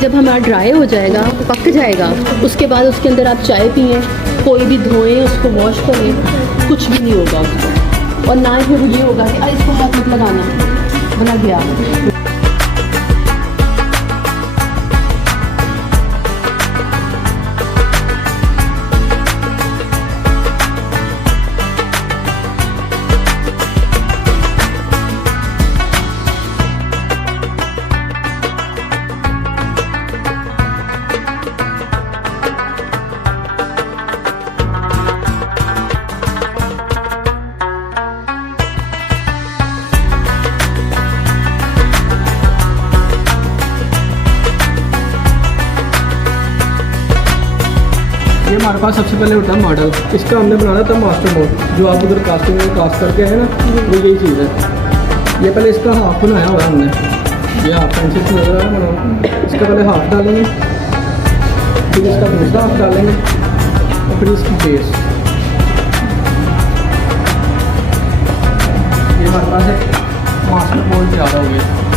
जब हमारा ड्राई हो जाएगा, पक जाएगा, उसके बाद उसके अंदर आप चाय पिएँ, कोई भी धोएं, उसको वॉश करें, कुछ भी नहीं होगा उसको। और ना ही फिर ये होगा कि इसको हाथ मत लगाना, बना गया। ये हमारे पास सबसे पहले होता है मॉडल। इसका हमने बनाना था मास्टर मोड, जो आप उधर कास्टिंग में कास्ट करके है ना, वो यही चीज़ है। ये पहले इसका हाफ बनाया हुआ है हमने, ये हाफ पेंसिल नजर आ रहा है। इसका पहले हाफ डालेंगे, फिर इसका दूसरा हाफ डालेंगे और फिर इसकी बेस। ये हमारे पास एक मास्टर मोड तैयार हो गया।